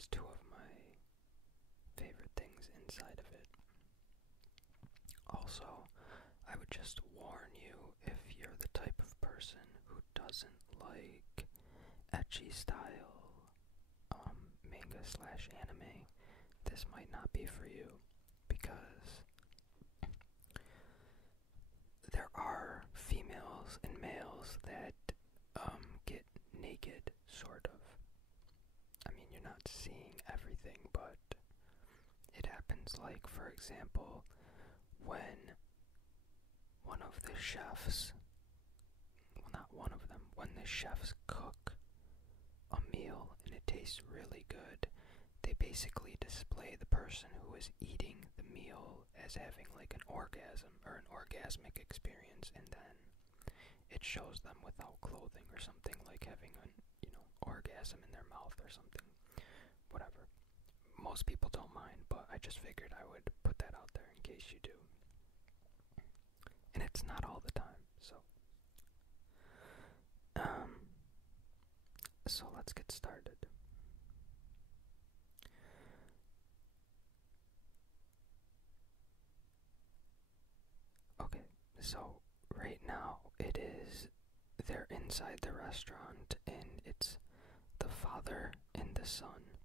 has two of my favorite things inside of it. Also, I would just warn you, if you're the type of person who doesn't like ecchi style manga slash anime, this might not be for you, because there are females and males that get naked, sort of. I mean, you're not seeing everything, but it happens. Like, for example, when one of the chefs, well, not one of them, when the chefs cook a meal and it tastes really good, they basically display the person who is eating the meal as having like an orgasm or an orgasmic experience, and then it shows them without clothing or something, like having an, orgasm in their mouth or something. Whatever. Most people don't mind, but I just figured I would put that out there in case you do. And it's not all the time, so. So let's get started. Okay, so right now they're inside the restaurant, and it's the father and the son.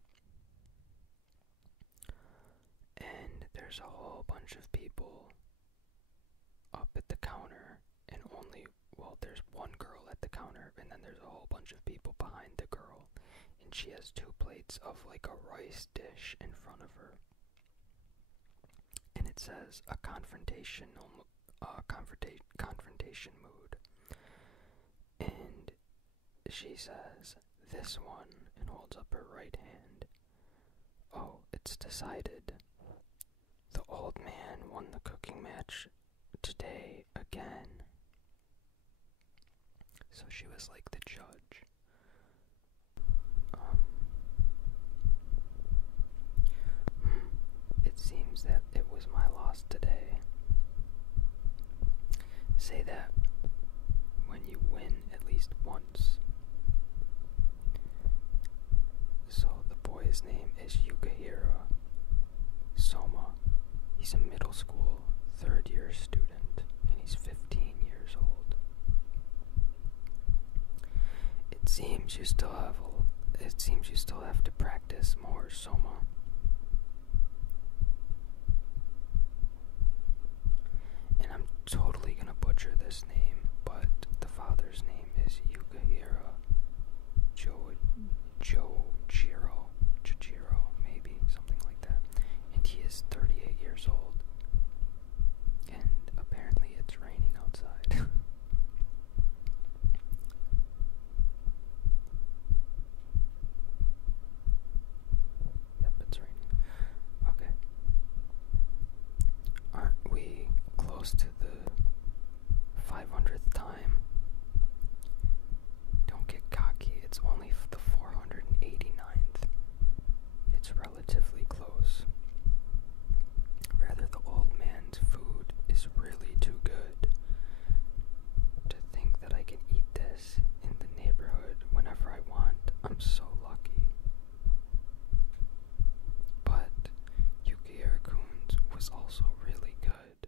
And there's a whole bunch of people up at the counter, and there's one girl at the counter, and then there's a whole bunch of people behind the girl, and she has 2 plates of like a rice dish in front of her. And it says a confrontation mood. And she says, "This one," and holds up her right hand. "Oh, it's decided. The old man won the cooking match today again." So she was like the judge. It seems that it was my loss today. Say that when you win at least once. So the boy's name is Yukihira Soma. He's a middle school 3rd year student, and he's 15 years old. It seems you still have to practice more, Soma. And I'm totally gonna butcher this name, but the father's name is Yukihira Jojiro, maybe, something like that. And he is 38 years old. And apparently it's raining outside. Yep, it's raining. Okay. Aren't we close to the 500th time? Don't get cocky, it's only the 489th. It's relatively close. Rather, the old man's food is really too good. To think that I can eat this in the neighborhood whenever I want, I'm so lucky. But Yukihira-kun's was also really good.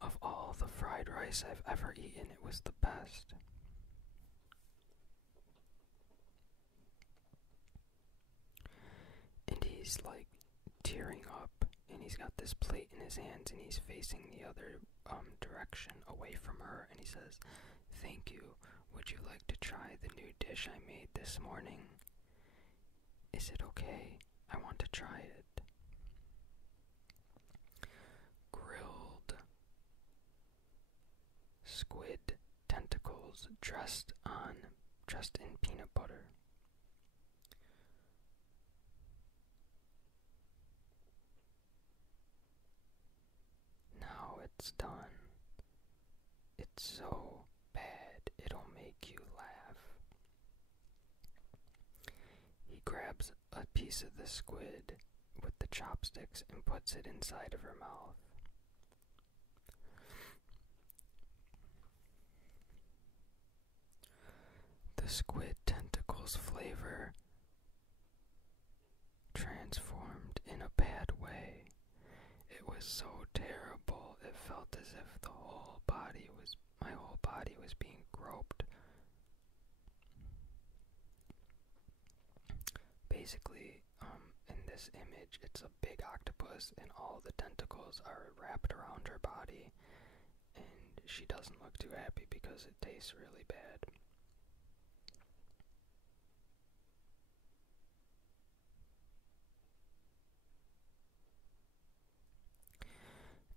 Of all the fried rice I've ever eaten, it was the best. And he's like tearing up, and he's got this plate in his hands, and he's facing the other direction away from her, and he says, "Thank you. Would you like to try the new dish I made this morning? Is it okay? I want to try it." Grilled squid tentacles dressed in peanut butter. Now it's done. It's so bad it'll make you laugh. He grabs a piece of the squid with the chopsticks and puts it inside of her mouth. The squid tentacles tentacle's flavor transformed in a bad way. It was so terrible. It felt as if my whole body was being groped. Basically, in this image, it's a big octopus and all the tentacles are wrapped around her body, and she doesn't look too happy because it tastes really bad.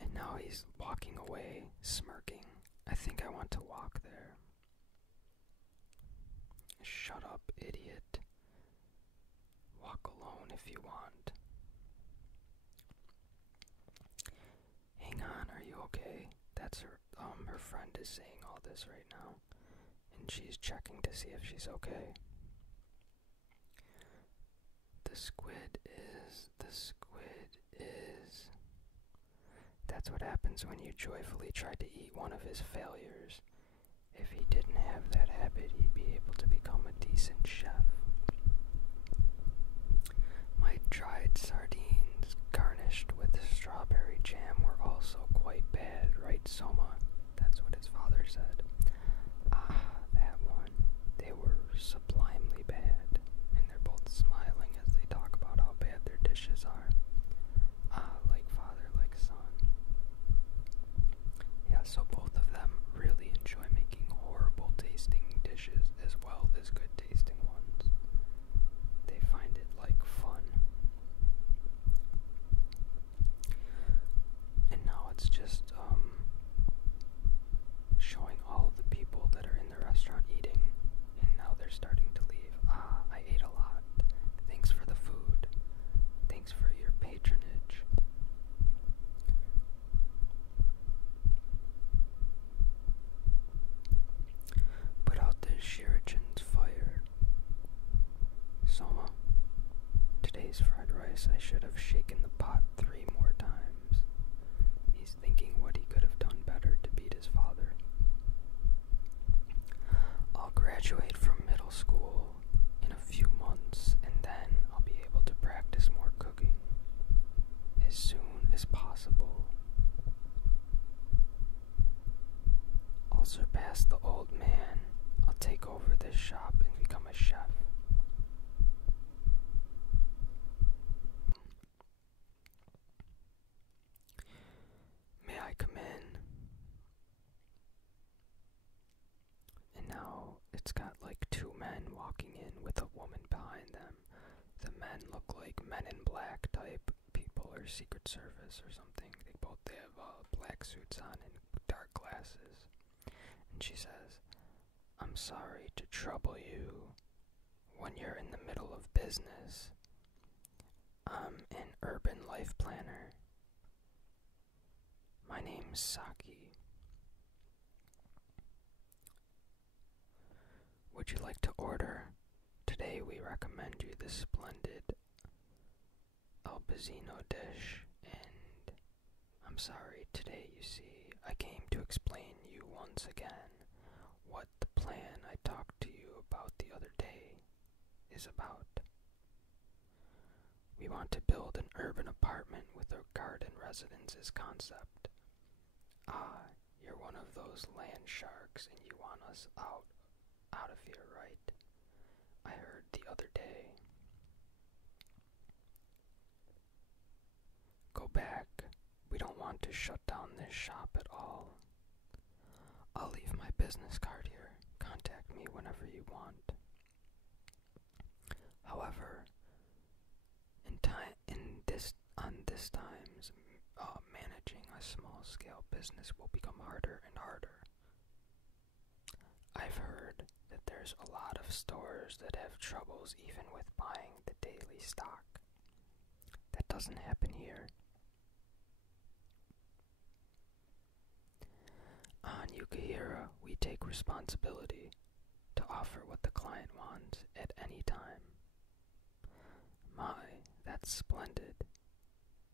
And now he's walking away, smirking. I think I want to walk there. Shut up, idiot. Walk alone if you want. Hang on, are you okay? That's her friend is saying all this right now, and she's checking to see if she's okay. The squid is. That's what happens when you joyfully try to eat one of his failures. If he didn't have that habit, he'd be able to become a decent chef. My dried sardines garnished with strawberry jam were also quite bad, right, Soma? That's what his father said. Ah, that one. They were sublimely bad, and they're both smiling as they talk about how bad their dishes are. Ah, like father, like son. Yeah, so both of them really enjoy making horrible tasting dishes as well as good tasting ones. They find it like fun. And now it's just showing all the people that are in the restaurant eating, and now they're starting to leave. Ah, I ate a lot. Thanks for the food. Thanks for your patronage. Put out the shuriken's fire. Soma, today's fried rice, I should have shaken the pot 3 more times. He's thinking what he could have done better to beat his father. I'll graduate from middle school in a few months, and then I'll be able to practice more cooking as soon as possible. I'll surpass the old man. I'll take over this shop and become a chef. May I come in? And now it's got like 2 men walking in with a woman behind them. The men look like Men in Black type people or Secret Service or something. They have black suits on and dark glasses. And she says, I'm sorry to trouble you when you're in the middle of business. I'm an urban life planner. My name's Saki. Would you like to order? Today we recommend you the splendid albizino dish, and I'm sorry, today you see, I came to explain you once again what the plan I talked to you about the other day is about. We want to build an urban apartment with a garden residences concept. Ah, you're one of those land sharks and you want us out of here, right? I heard the other day. Go back. We don't want to shut down this shop at all. I'll leave my business card here. Contact me whenever you want. However, this times, managing a small-scale business will become harder and harder. I've heard that there's a lot of stores that have troubles even with buying the daily stock. That doesn't happen here. On Yukihira, we take responsibility to offer what the client wants at any time. My, that's splendid.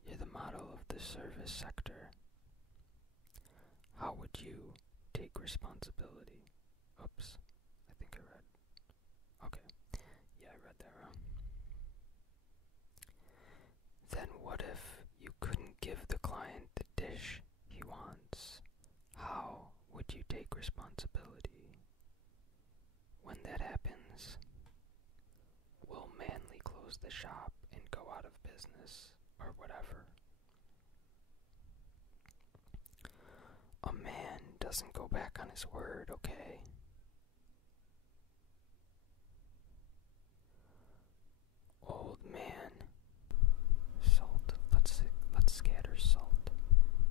You're the model of the service sector. How would you take responsibility? Oops, I think I read. Okay. close the shop and go out of business or whatever. A man doesn't go back on his word, okay? Old man. Salt. Let's scatter salt.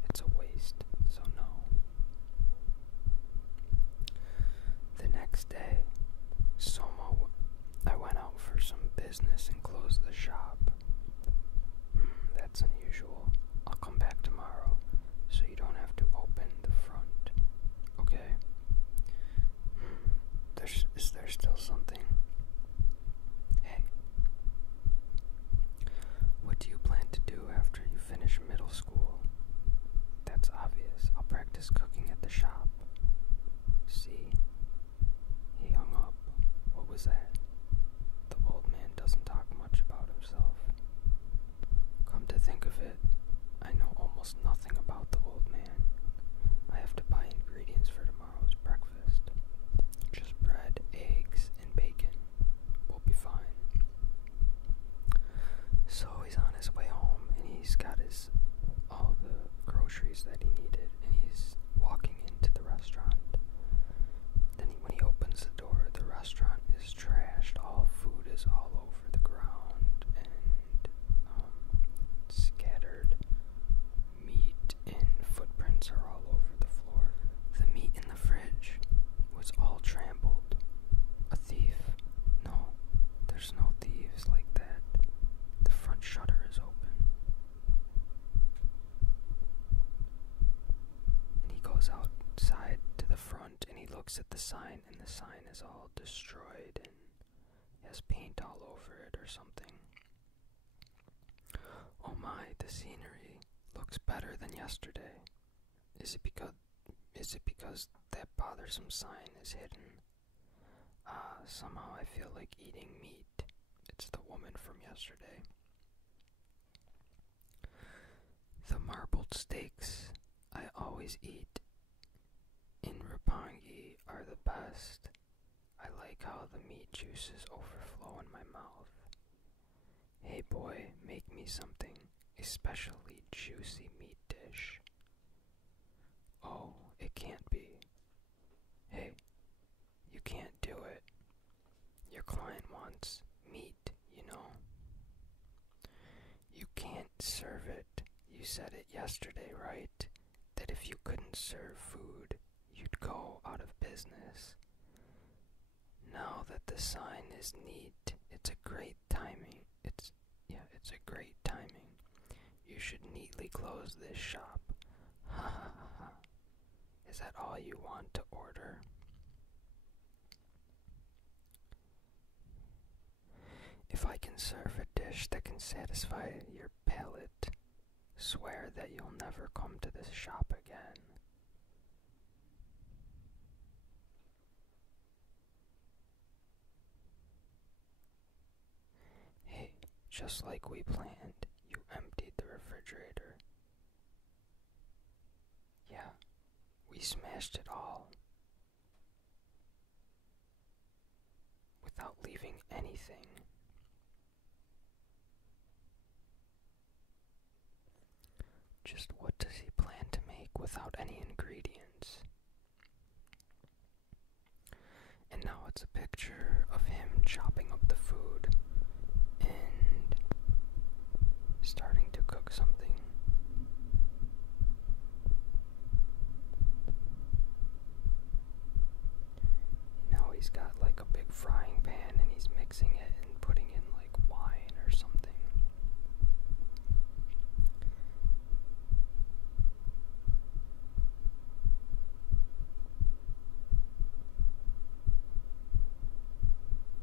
It's a waste, so no. The next day, Soma, I went out for some business and closed the shop. That's unusual. I'll come back tomorrow, so you don't have to open the front. Okay? Is there still something? Hey. What do you plan to do after you finish middle school? That's obvious. I'll practice cooking at the shop. See? He hung up. What was that? The old man doesn't talk much about himself. Come to think of it, I know almost nothing about the old man. I have to buy ingredients for tomorrow's breakfast. Just bread, eggs, and bacon. We'll be fine. So he's on his way home, and he's got all the groceries that he needed, and he's walking into the restaurant. Then when he opens the door, the restaurant is trashed. All food is all over the ground, and scattered meat and footprints are all over the floor. The meat in the fridge was all trampled. A thief? No, there's no thieves like that. The front shutter is open. And he goes outside to the front and he looks at the sign, and the sign is all destroyed and has paint all over it or something. Oh my, the scenery looks better than yesterday. Is it because that bothersome sign is hidden? Somehow I feel like eating meat. It's the woman from yesterday. The marbled steaks I always eat in Roppongi are the best. I like how the meat juices overflow in my mouth. Hey boy, make me something, especially juicy meat dish. Oh, it can't be. Hey, you can't do it. Your client wants meat, you know. You can't serve it. You said it yesterday, right? That if you couldn't serve food, you'd go out of business. Now that the sign is neat, it's a great timing. It's a great timing. You should neatly close this shop. Ha ha ha ha. Is that all you want to order? If I can serve a dish that can satisfy your palate, swear that you'll never come to this shop again. Hey, just like we planned, you emptied the refrigerator. Yeah, we smashed it all. Without leaving anything. Just what does he plan to make without any ingredients? And now it's a picture of him chopping up the food and starting to cook something. Now he's got like a big frying pan and he's mixing it and putting in like wine or something.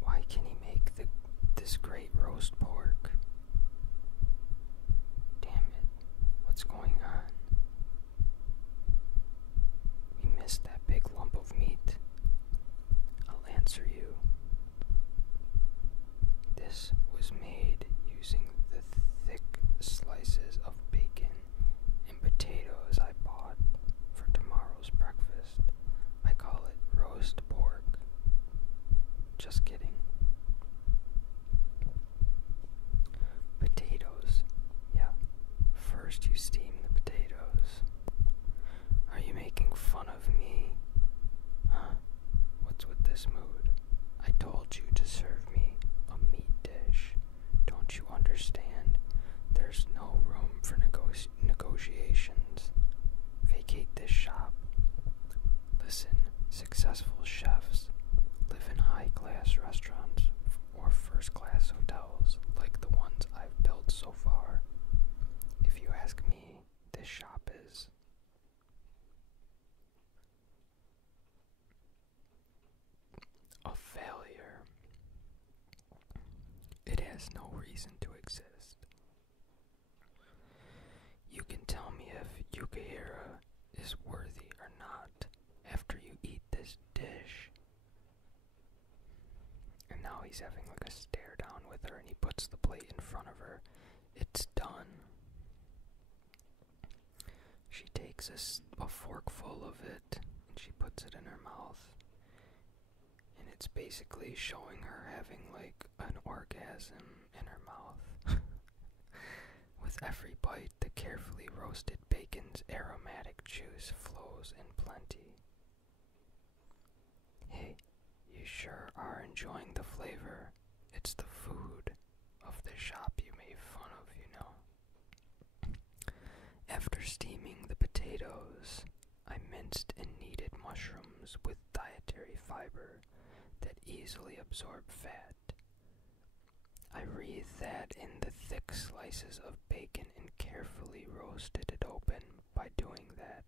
Why can he make this great roast pork? Damn it, what's going on? We missed that big lump of meat. I'll answer you. This was made using the thick slices of bacon and potatoes I bought for tomorrow's breakfast. I call it roast pork. Just kidding. has no reason to exist. You can tell me if Yukihira is worthy or not after you eat this dish. And now he's having like a stare down with her, and he puts the plate in front of her. It's done. She takes a forkful of it, and she puts it in her mouth. And it's basically showing her having like an orgasm in her mouth. With every bite, the carefully roasted bacon's aromatic juice flows in plenty. Hey, you sure are enjoying the flavor. It's the food of the shop you made fun of, you know. After steaming the potatoes, I minced and kneaded mushrooms with dietary fiber that easily absorb fat. I wreathed that in the thick slices of bacon and carefully roasted it open. By doing that,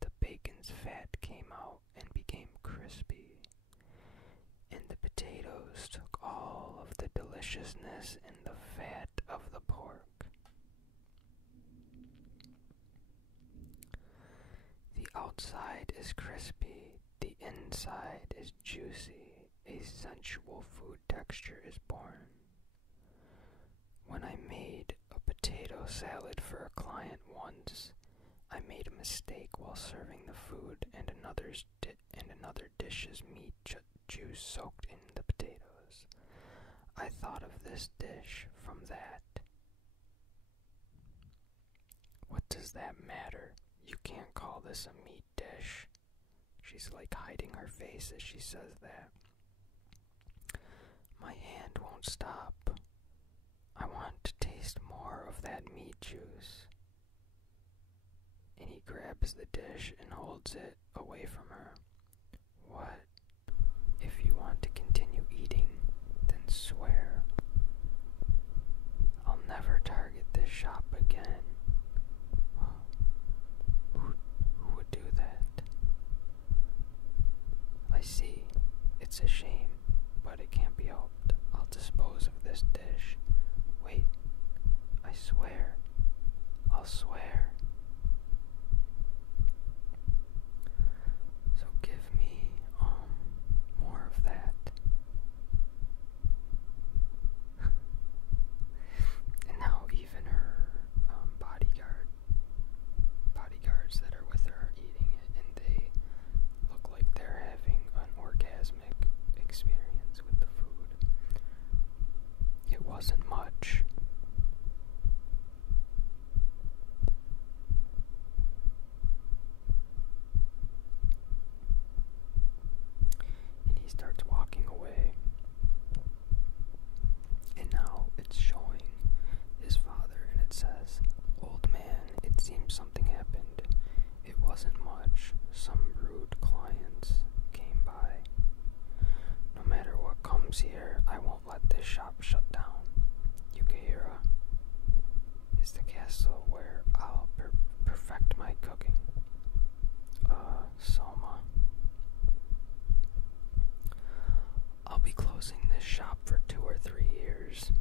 the bacon's fat came out and became crispy, and the potatoes took all of the deliciousness and the fat of the pork. The outside is crispy, the inside is juicy, a sensual food texture is born. When I made a potato salad for a client once, I made a mistake while serving the food, and another dish's meat juice soaked in the potatoes. I thought of this dish from that. What does that matter? You can't call this a meat dish. She's like hiding her face as she says that. My hand won't stop. I want to taste more of that meat juice. And he grabs the dish and holds it away from her. What? If you want to continue eating, then swear. I'll never target this shop again. Who would do that? I see. It's a shame, but it can't be helped. I'll dispose of this dish. Wait, I swear. I'll swear. So give me, more of that. And now even her, bodyguards that are with her are eating it, and they look like they're having an orgasmic experience with the food. It wasn't much. And he starts walking away. And now it's showing his father, and it says, "Old man, it seems something happened. It wasn't much. Some rude clients came by. No matter what comes here, I won't let this shop shut down. Yukihira is the castle where I'll perfect my cooking. Soma. I'll be closing this shop for 2 or 3 years."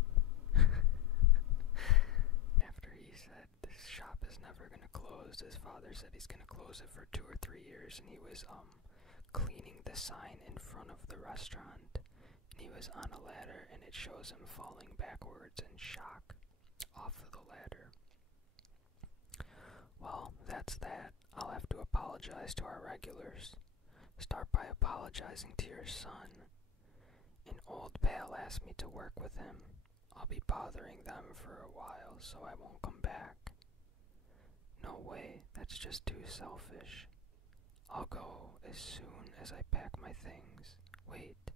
After he said this shop is never gonna close, his father said he's gonna close it for 2 or 3 years, and he was cleaning the sign in front of the restaurant, and he was on a ladder, and it shows him falling backwards in shock off of the ladder. Well, that's that. I'll have to apologize to our regulars. Start by apologizing to your son. An old pal asked me to work with him. I'll be bothering them for a while, so I won't come back. No way, that's just too selfish. I'll go as soon as I pack my things. Wait,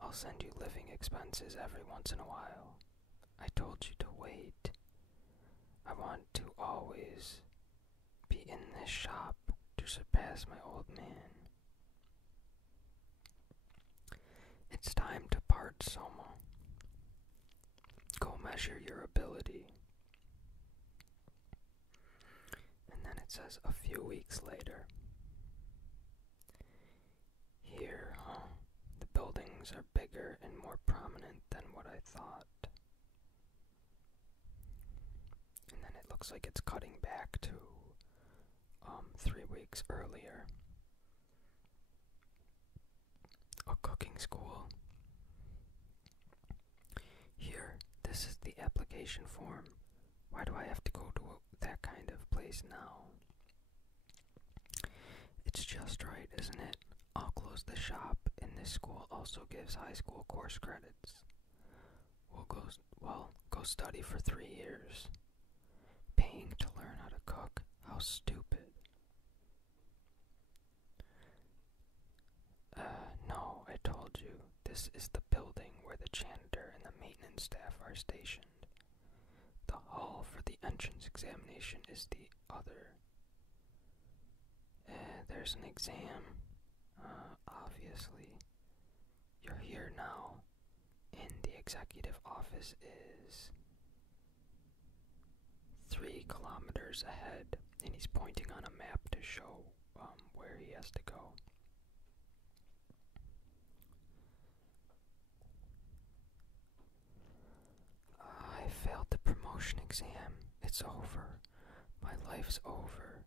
I'll send you living expenses every once in a while. I told you to wait. I want to always be in this shop to surpass my old man. It's time to part, Soma. Go measure your ability. And then it says a few weeks later. Here, the buildings are bigger and more prominent than what I thought. looks like it's cutting back to 3 weeks earlier. A cooking school. Here, this is the application form. Why do I have to go to that kind of place now? It's just right, isn't it? I'll close the shop, and this school also gives high school course credits. We'll go study for 3 years. Paying to learn how to cook? How stupid. No, I told you. This is the building where the janitor and the maintenance staff are stationed. The hall for the entrance examination is the other. There's an exam. Obviously. You're here now. And the executive office is 3 kilometers ahead. And he's pointing on a map to show where he has to go. I failed the promotion exam. It's over. My life's over.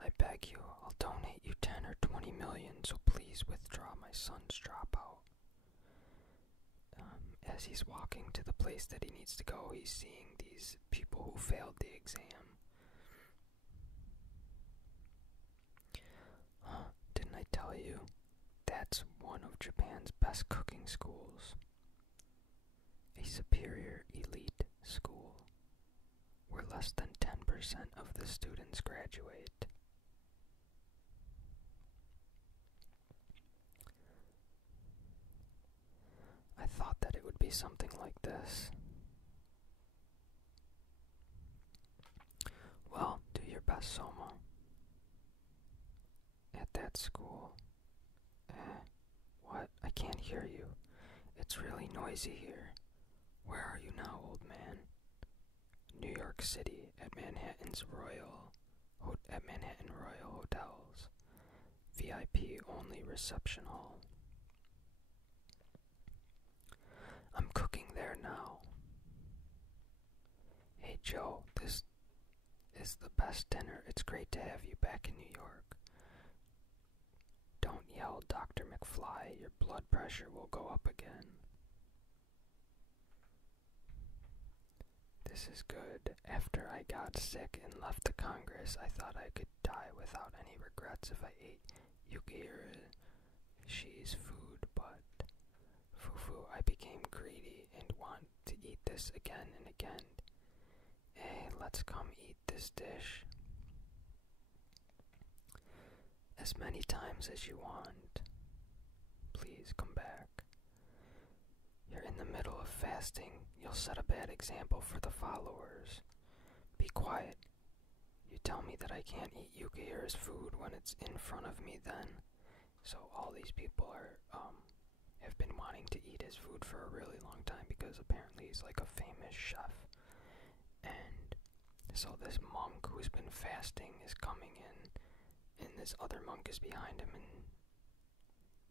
I beg you, I'll donate you 10 or 20 million, so please withdraw my son's dropout. As he's walking to the place that he needs to go, he's seeing these people who failed the exam. Didn't I tell you? That's one of Japan's best cooking schools. A superior elite school, where less than 10% of the students graduate. I thought that it would be something like this. Well, do your best, Soma. At that school. What? I can't hear you. It's really noisy here. Where are you now, old man? New York City, at Manhattan Royal Hotels. VIP only reception hall. I'm cooking there now. Hey Joe, this is the best dinner. It's great to have you back in New York. Don't yell, Dr. McFly. Your blood pressure will go up again. This is good. After I got sick and left the Congress, I thought I could die without any regrets if I ate Yukihira's food, but fufu, I became greedy and want to eat this again and again. Hey, let's come eat this dish. As many times as you want. Please come back. You're in the middle of fasting. You'll set a bad example for the followers. Be quiet. You tell me that I can't eat Yukihira's food when it's in front of me then. So all these people have been wanting to eat his food for a really long time because apparently he's like a famous chef. And so this monk who's been fasting is coming in, and this other monk is behind him and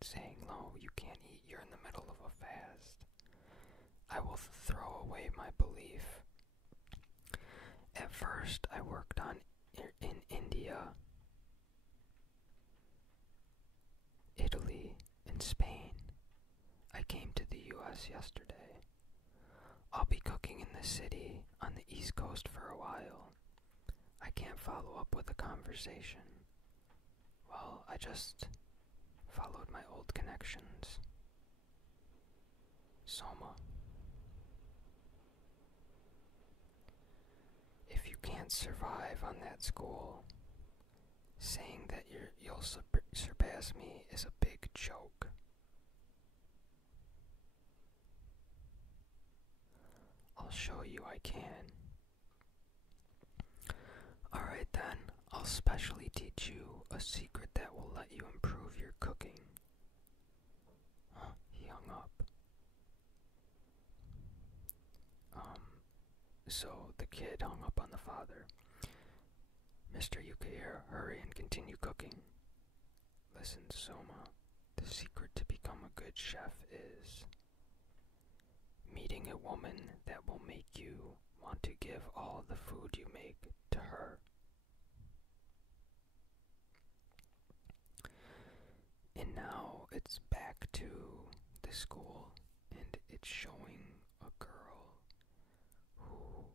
saying, no, you can't eat, you're in the middle of a fast. I will throw away my belief. At first, I worked in India, Italy, and Spain. I came to the US yesterday. I'll be cooking in the city on the East Coast for a while. I can't follow up with a conversation. Well, I just followed my old connections. Soma. If you can't survive on that school, saying that you'll surpass me is a big joke. I'll show you I can. Alright then, I'll specially teach you a secret that will let you improve your cooking. He hung up. So the kid hung up on the father. Mr. Yukihira, hurry and continue cooking. Listen, Soma, the secret to become a good chef is meeting a woman that will make you want want to give all the food you make to her. And now it's back to the school, and it's showing a girl who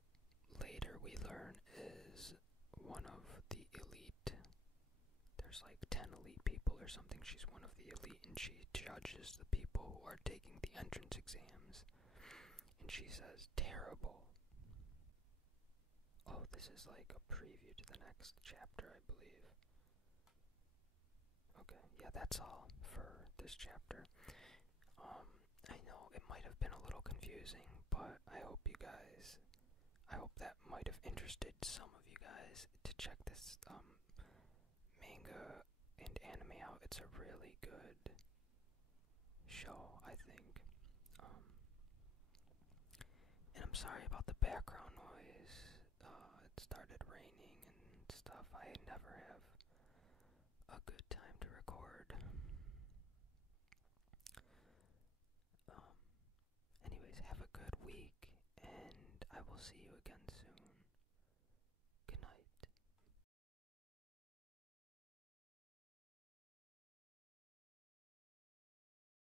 later we learn is one of the elite. There's like 10 elite people or something. She's one of the elite, and she judges the people who are taking the entrance exams. And she says, terrible. Oh, this is like a preview to the next chapter, I believe. Okay, yeah, that's all for this chapter. I know it might have been a little confusing, but I hope that might have interested some of you guys to check this manga and anime out. It's a really good show, I think. And I'm sorry about the background noise. It started raining and stuff. I never have a good time to record